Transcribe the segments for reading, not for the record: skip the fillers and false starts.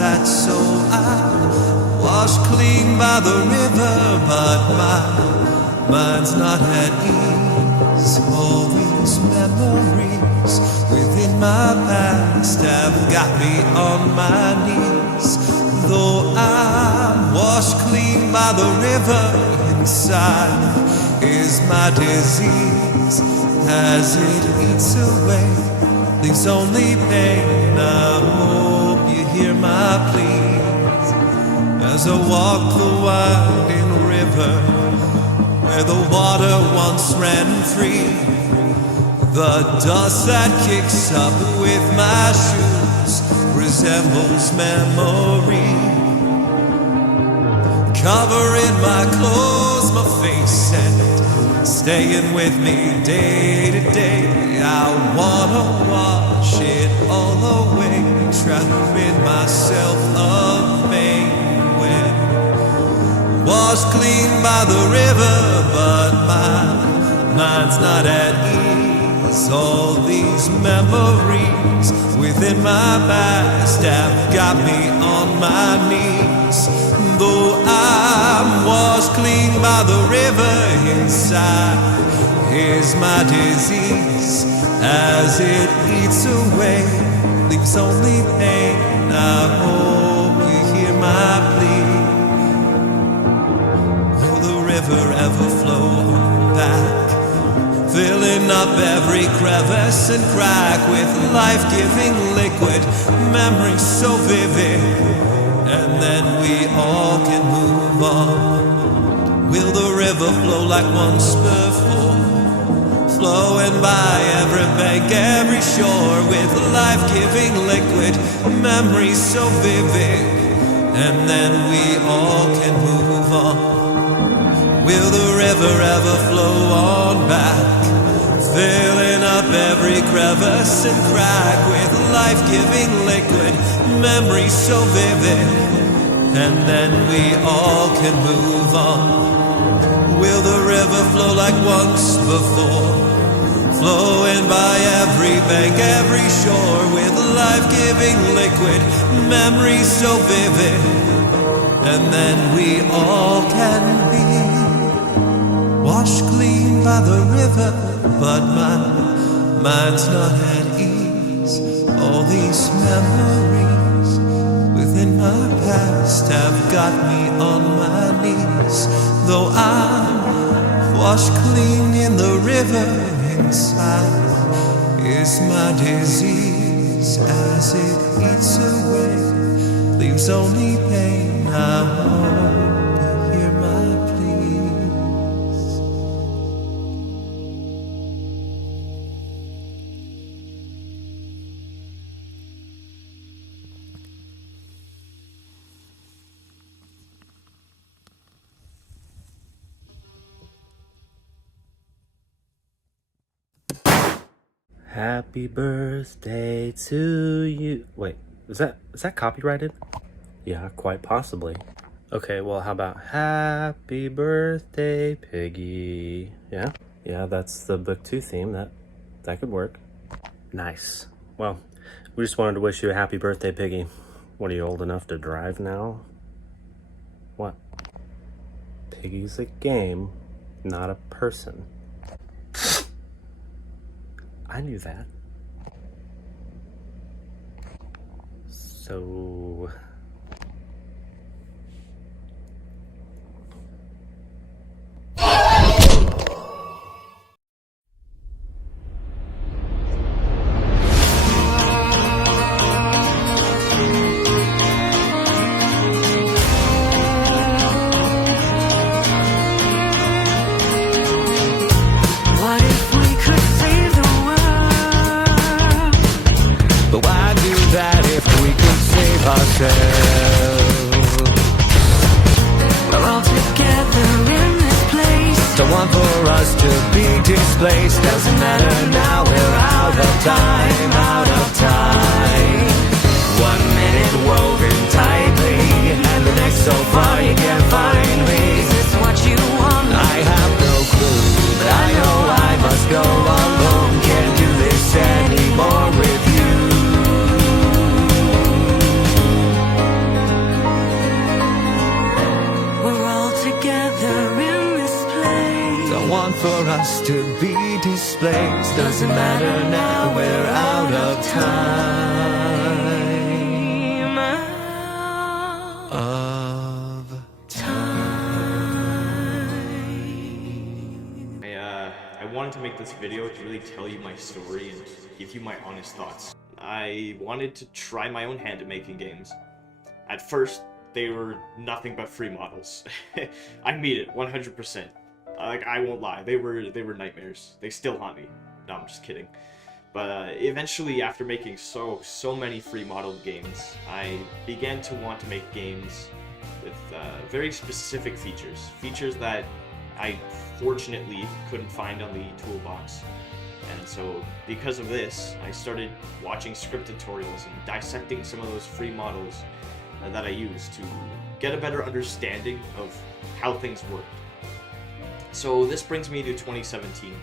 that soul I washed clean by the river, but my mind's not at ease. All these memories within my past have got me on my knees. Though I'm washed clean by the river, inside is my disease. As it eats away, leaves only pain. I hope you hear my pleas as I walk the winding river where the water once ran free. The dust that kicks up with my shoes resembles memory, covering my clothes, my face, and staying with me day to day. I wanna wash it all away, try to rid myself of pain. When washed clean by the river, but my mind's not at ease. All these memories within my past have got me on my knees. Though I'm washed clean by the river, inside is my disease. As it eats away, leaves only pain. I hope you hear my plea. Will the river ever flow on back, filling up every crevice and crack with life-giving liquid memories so vivid, and then we all can move on? Will the river flow like once before, flowing by every bank, every shore with life-giving liquid memories so vivid, and then we all can move on? Will the river ever flow on back, filling up every crevice and crack with life-giving liquid memories so vivid, and then we all can move on? Will the river flow like once before, flowing by every bank, every shore with life-giving liquid memories so vivid, and then we all can be washed clean by the river, but my mind's not at ease. All these memories within my past have got me on my knees. Though I'm washed clean in the river, inside is my disease. As it eats away, leaves only pain. I hope you hear my pleas. Happy birthday to you. Wait, is that copyrighted? Yeah, quite possibly. Okay, well, how about Happy Birthday, Piggy? Yeah? Yeah, that's the book 2 theme. That could work. Nice. Well, we just wanted to wish you a happy birthday, Piggy. What, are you old enough to drive now? What? Piggy's a game, not a person. I knew that. So... We're all together in this place. Don't want for us to be displaced. Doesn't matter now, we're out of time, out of time. 1 minute woven tightly, and the next so far you can't find me. Is this what you want? I have no clue, but I know I must go alone. Can't do this anymore with you. us to be displaced. Doesn't matter now, we're out of time. Of time. I wanted to make this video to really tell you my story and give you my honest thoughts. I wanted to try my own hand at making games. At first, they were nothing but free models. I mean it, 100%. Like, I won't lie, they were nightmares. They still haunt me. No, I'm just kidding. But eventually, after making so many free modeled games, I began to want to make games with very specific features. Features that I fortunately couldn't find on the toolbox. And so, because of this, I started watching script tutorials and dissecting some of those free models that I used to get a better understanding of how things worked. So this brings me to 2017,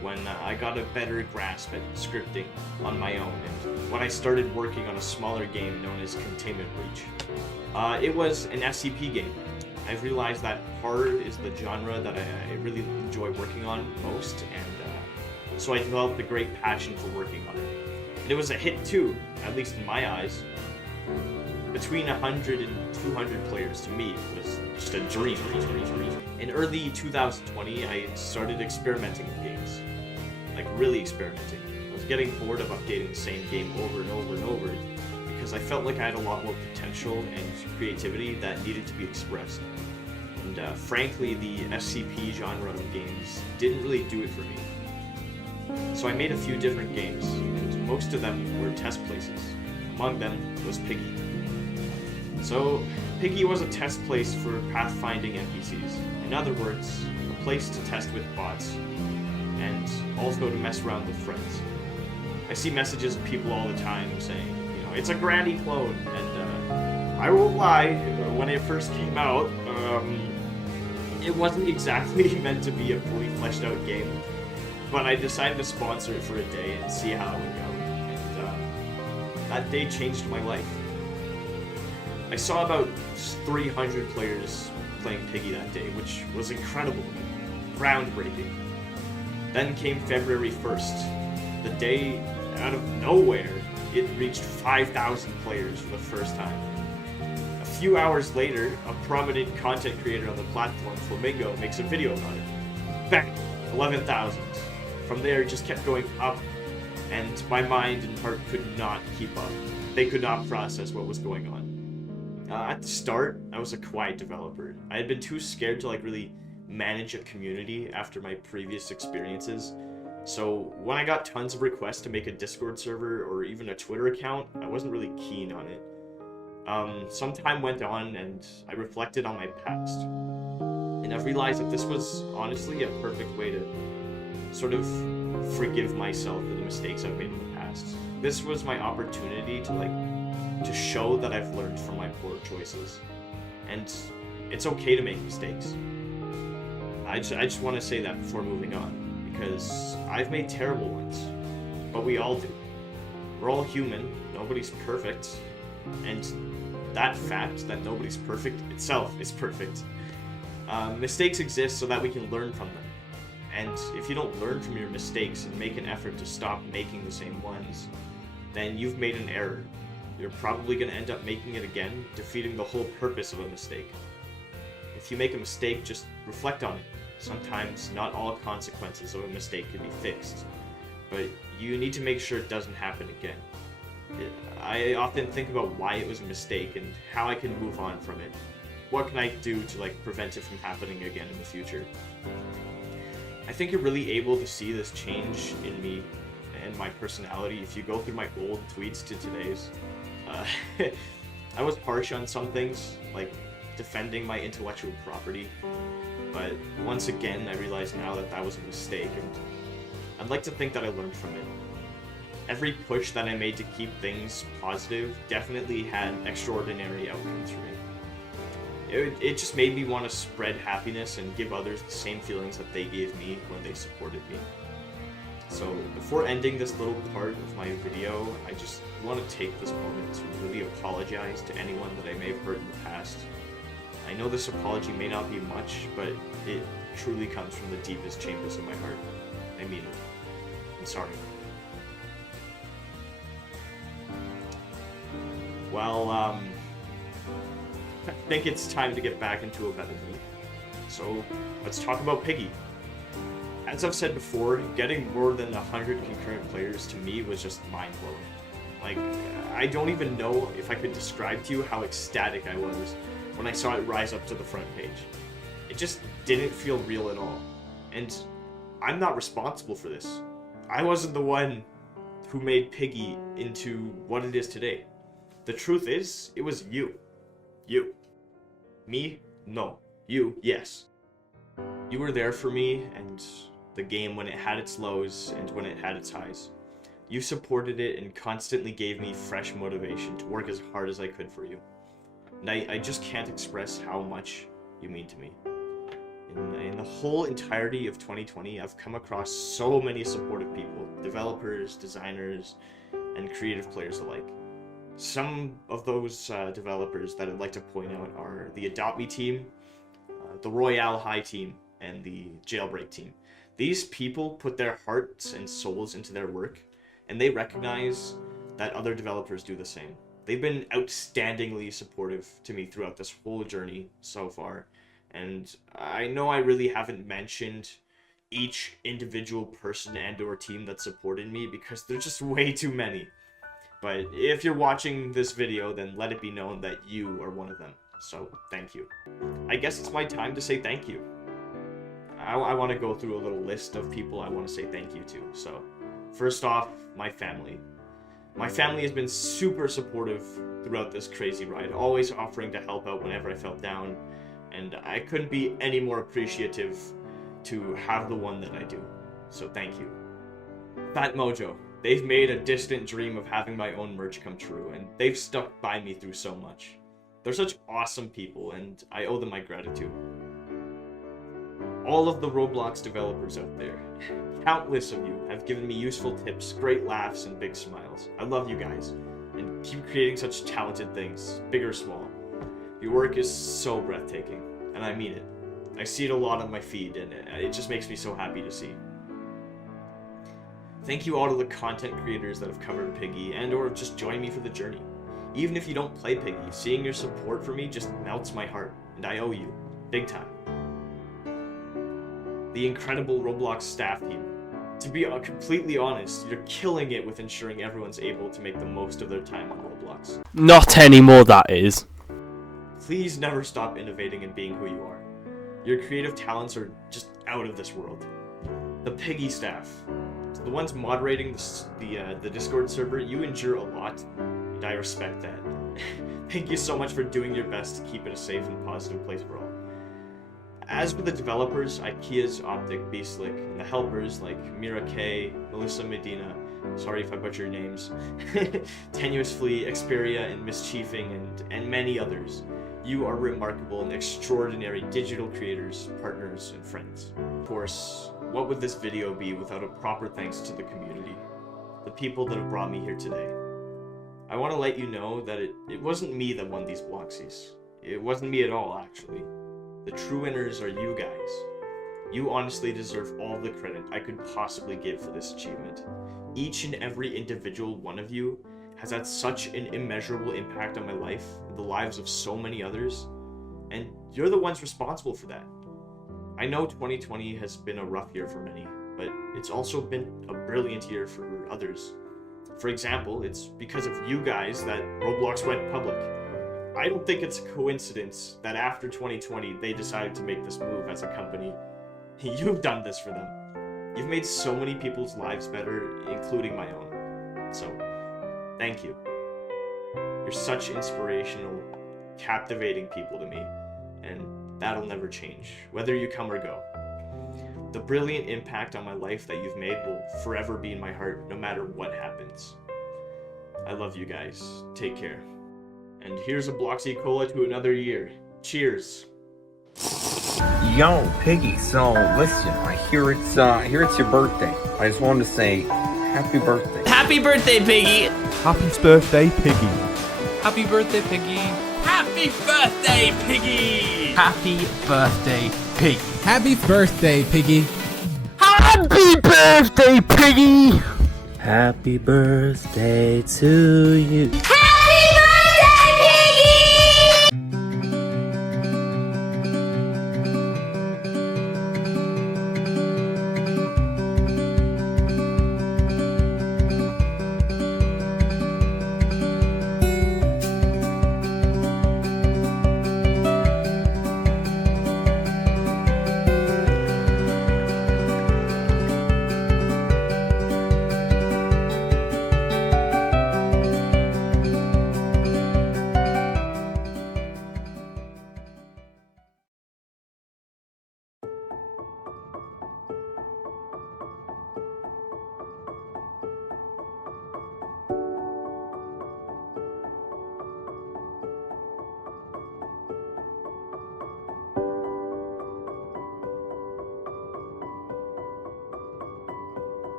when I got a better grasp at scripting on my own, and when I started working on a smaller game known as Containment Breach. It was an SCP game. I've realized that horror is the genre that I really enjoy working on most, and so I developed a great passion for working on it. And it was a hit too, at least in my eyes. Between 100 and 200 players, to me, was just a dream. In early 2020, I started experimenting with games. Like, really experimenting. I was getting bored of updating the same game over and over and over, because I felt like I had a lot more potential and creativity that needed to be expressed. And frankly, the SCP genre of games didn't really do it for me. So I made a few different games, and most of them were test places. Among them was Piggy. So, Piggy was a test place for pathfinding NPCs. In other words, a place to test with bots, and also to mess around with friends. I see messages of people all the time saying, you know, it's a granny clone, and I won't lie, when it first came out, it wasn't exactly meant to be a fully fleshed out game, but I decided to sponsor it for a day and see how it would go, and that day changed my life. I saw about 300 players playing Piggy that day, which was incredible, groundbreaking. Then came February 1st, the day out of nowhere it reached 5,000 players for the first time. A few hours later, a prominent content creator on the platform, Flamingo, makes a video about it. Bang! 11,000. From there, it just kept going up, and my mind and heart could not keep up. They could not process what was going on. At the start, I was a quiet developer. I had been too scared to really manage a community after my previous experiences. So when I got tons of requests to make a Discord server or even a Twitter account, I wasn't really keen on it. Some time went on and I reflected on my past. And I've realized that this was honestly a perfect way to sort of forgive myself for the mistakes I've made in the past. This was my opportunity to show that I've learned from my poor choices. And it's okay to make mistakes. I just want to say that before moving on, because I've made terrible ones, but we all do. We're all human, nobody's perfect, and that fact that nobody's perfect itself is perfect. Mistakes exist so that we can learn from them. And if you don't learn from your mistakes and make an effort to stop making the same ones, then you've made an error. You're probably going to end up making it again, defeating the whole purpose of a mistake. If you make a mistake, just reflect on it. Sometimes not all consequences of a mistake can be fixed, but you need to make sure it doesn't happen again. I often think about why it was a mistake and how I can move on from it. What can I do to prevent it from happening again in the future? I think you're really able to see this change in me and my personality if you go through my old tweets to today's. I was harsh on some things, like defending my intellectual property, but once again I realize now that that was a mistake, and I'd like to think that I learned from it. Every push that I made to keep things positive definitely had extraordinary outcomes for me. It just made me want to spread happiness and give others the same feelings that they gave me when they supported me. So before ending this little part of my video, I just want to take this moment to really apologize to anyone that I may have hurt in the past. I know this apology may not be much, but truly comes from the deepest chambers of my heart. I mean it. I'm sorry. Well, I think it's time to get back into a better mood. So, let's talk about Piggy. As I've said before, getting more than 100 concurrent players to me was just mind-blowing. Like, I don't even know if I could describe to you how ecstatic I was when I saw it rise up to the front page. It just didn't feel real at all. And I'm not responsible for this. I wasn't the one who made Piggy into what it is today. The truth is, it was you. You. Me? No. You? Yes. You were there for me and the game when it had its lows and when it had its highs. You supported it and constantly gave me fresh motivation to work as hard as I could for you. And I just can't express how much you mean to me. In the whole entirety of 2020, I've come across so many supportive people, developers, designers, and creative players alike. Some of those developers that I'd like to point out are the Adopt Me team, the Royale High team, and the Jailbreak team. These people put their hearts and souls into their work, and they recognize that other developers do the same. They've been outstandingly supportive to me throughout this whole journey so far, and I know I really haven't mentioned each individual person and or team that supported me because there's just way too many. But if you're watching this video, then let it be known that you are one of them. So, thank you. I guess it's my time to say thank you. I want to go through a little list of people I want to say thank you to. So, first off, my family. My family has been super supportive throughout this crazy ride, always offering to help out whenever I felt down, and I couldn't be any more appreciative to have the one that I do. So thank you. Fat Mojo. They've made a distant dream of having my own merch come true, and they've stuck by me through so much. They're such awesome people, and I owe them my gratitude. All of the Roblox developers out there, countless of you, have given me useful tips, great laughs, and big smiles. I love you guys, and keep creating such talented things, big or small. Your work is so breathtaking, and I mean it. I see it a lot on my feed, and it just makes me so happy to see. Thank you all to the content creators that have covered Piggy and or just joined me for the journey. Even if you don't play Piggy, seeing your support for me just melts my heart, and I owe you, big time. The incredible Roblox staff team. To be completely honest, you're killing it with ensuring everyone's able to make the most of their time on Roblox. Not anymore, that is. Please never stop innovating and being who you are. Your creative talents are just out of this world. The Piggy staff. The ones moderating the Discord server, you endure a lot, and I respect that. Thank you so much for doing your best to keep it a safe and positive place for all. As for the developers, IKEA's Optic Beastlick, and the helpers like Mira K, Melissa Medina, sorry if I butcher your names, Tenuous Flea, Xperia, and Mischiefing, and many others, you are remarkable and extraordinary digital creators, partners, and friends. Of course, what would this video be without a proper thanks to the community, the people that have brought me here today. I want to let you know that it wasn't me that won these Bloxies. It wasn't me at all, actually. The true winners are you guys. You honestly deserve all the credit I could possibly give for this achievement. Each and every individual one of you has had such an immeasurable impact on my life and the lives of so many others, and you're the ones responsible for that. I know 2020 has been a rough year for many, but it's also been a brilliant year for others. For example, it's because of you guys that Roblox went public. I don't think it's a coincidence that after 2020 they decided to make this move as a company. You've done this for them. You've made so many people's lives better, including my own. So, thank you. You're such inspirational, captivating people to me, and that'll never change, whether you come or go. The brilliant impact on my life that you've made will forever be in my heart, no matter what happens. I love you guys. Take care. And here's a Bloxy Cola to another year. Cheers. Yo, Piggy, so listen, I hear it's your birthday. I just wanted to say happy birthday. Happy birthday, Piggy! Happy birthday, Piggy. Happy birthday, Piggy! Happy birthday, Piggy! Happy birthday, Piggy. Happy birthday, Piggy. Happy birthday, Piggy! Happy birthday to you.